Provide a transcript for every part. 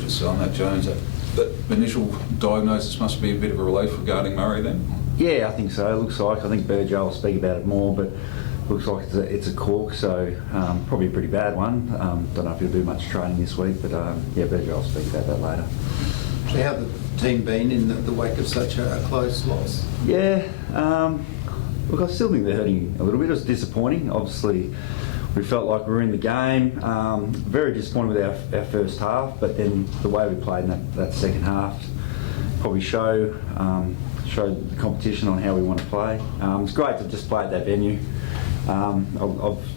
Just on that, Jones, that initial diagnosis must be a bit of a relief regarding Murray then? Yeah, I think so. It looks like, I think Burjo will speak about it more, but looks like it's a cork, so probably a pretty bad one. Don't know if he'll do much training this week, but yeah, Burjo will speak about that later. So how's the team been in the wake of such a close loss? Yeah, look, I still think they're hurting a little bit. It was disappointing. Obviously, we felt like we were in the game. Very disappointed with our first half, but then the way we played in that second half probably showed the competition on how we want to play. It's great to just play at that venue. I've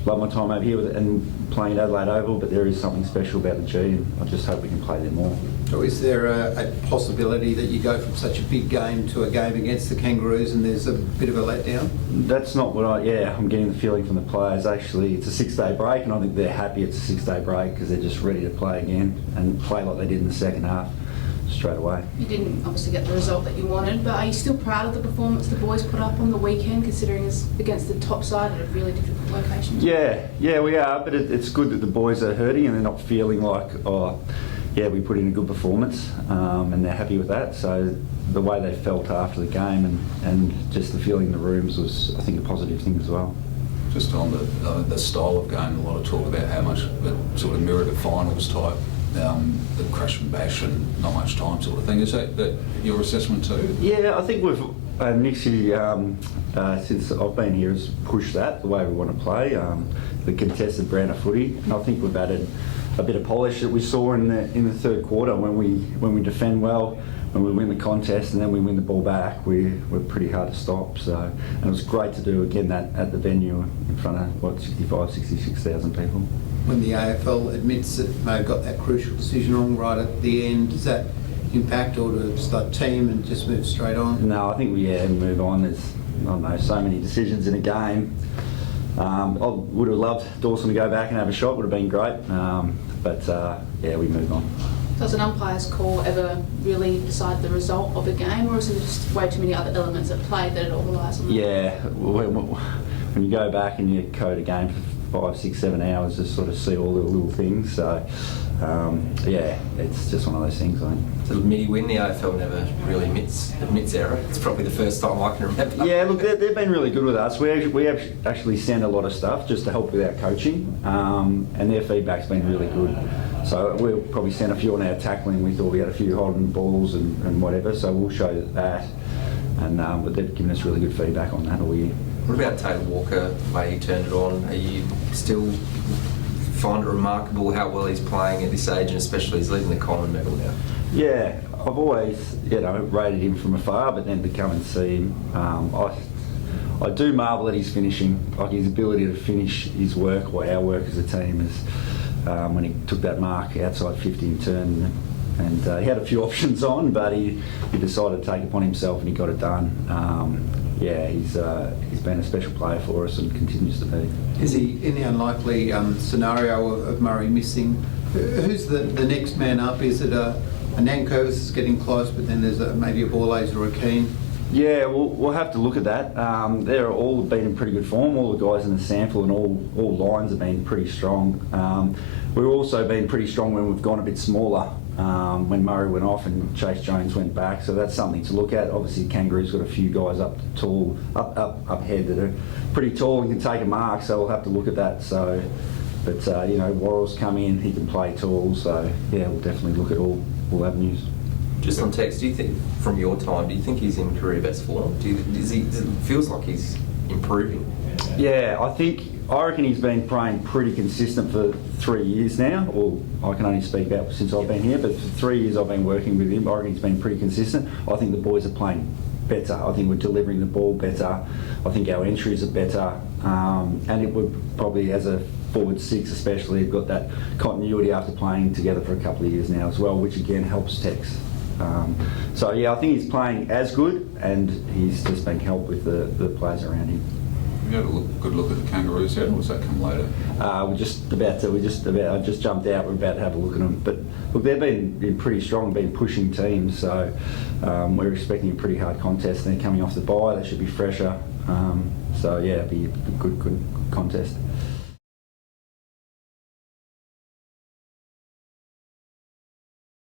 loved my time over here and playing at Adelaide Oval, but there is something special about the G, and I just hope we can play there more. So is there a possibility that you go from such a big game to a game against the Kangaroos and there's a bit of a letdown? That's not what I'm getting the feeling from the players. Actually, it's a 6-day break, and I think they're happy it's a 6-day break because they're just ready to play again and play like they did in the second half straight away. You didn't obviously get the result that you wanted, but are you still proud of the performance the boys put up on the weekend, considering it's against the top side at a really difficult location? Yeah, we are, but it's good that the boys are hurting and they're not feeling like, oh, yeah, we put in a good performance, and they're happy with that. So the way they felt after the game and just the feeling in the rooms was, I think, a positive thing as well. Just on the style of game, a lot of talk about how much it sort of mirrored a finals type, the crash and bash and not much time sort of thing. Is that your assessment too? Yeah, I think we've Nixie, since I've been here, has pushed that the way we want to play, the contested brand of footy, and I think we've added a bit of polish that we saw in the third quarter when we defend well, when we win the contest and then we win the ball back. We're pretty hard to stop. So, and it was great to do again that at the venue in front of 66,000 people. When the AFL admits it may have got that crucial decision wrong right at the end, does that impact, or to start team and just move straight on? No, I think we move on. There's, I don't know, so many decisions in a game. I would have loved Dawson to go back and have a shot. Would have been great, but yeah, we move on. Does an umpire's call ever really decide the result of a game, or is there just way too many other elements at play that it all relies on? Yeah, when you go back and you code a game for 5, 6, 7 hours, just sort of see all the little things. So yeah, it's just one of those things, I think. So Mitty, when the AFL never really admits error, it's probably the first time I can remember. Yeah, look, they've been really good with us. We actually send a lot of stuff just to help with our coaching, and their feedback's been really good. So we'll probably send a few on our tackling. We thought we had a few holding balls and whatever, so we'll show that. And but they've given us really good feedback on that all year. What about Taylor Walker, the way he turned it on? Are you still find it remarkable how well he's playing at this age, and especially he's leading the Coleman medal now? Yeah, I've always, rated him from afar, but then to come and see him, I do marvel at his finishing, like his ability to finish his work or our work as a team. Is when he took that mark outside 50 and turned, and he had a few options on, but he decided to take it upon himself and he got it done. Yeah, he's been a special player for us and continues to be. Is he in the unlikely scenario of Murray missing? Who's the next man up? Is it a Nankervis is getting close, but then there's maybe a Borlase or a Keane? Yeah, we'll have to look at that. They're all been in pretty good form. All the guys in the sample and all lines have been pretty strong. We've also been pretty strong when we've gone a bit smaller. When Murray went off and Chase Jones went back, so that's something to look at. Obviously, Kangaroo's got a few guys up head that are pretty tall and can take a mark, so we'll have to look at that. So, but Worrell's come in, he can play tall, so yeah, we'll definitely look at all avenues. Just on Tex, do you think, from your time, do you think he's in career best form? It feels like he's improving. Yeah, I reckon he's been playing pretty consistent for 3 years now, or I can only speak about since I've been here, but for 3 years I've been working with him. I reckon he's been pretty consistent. I think the boys are playing better. I think we're delivering the ball better. I think our entries are better, and it would probably, as a forward six especially, have got that continuity after playing together for a couple of years now as well, which again helps Tex. So yeah, I think he's playing as good, and he's just been helped with the players around him. You had a good look at the Kangaroos yet, or does that come later? I just jumped out. We're about to have a look at them, but look, they've been pretty strong, been pushing teams. So we're expecting a pretty hard contest. They're coming off the bye. They should be fresher. So yeah, it'll be a good contest.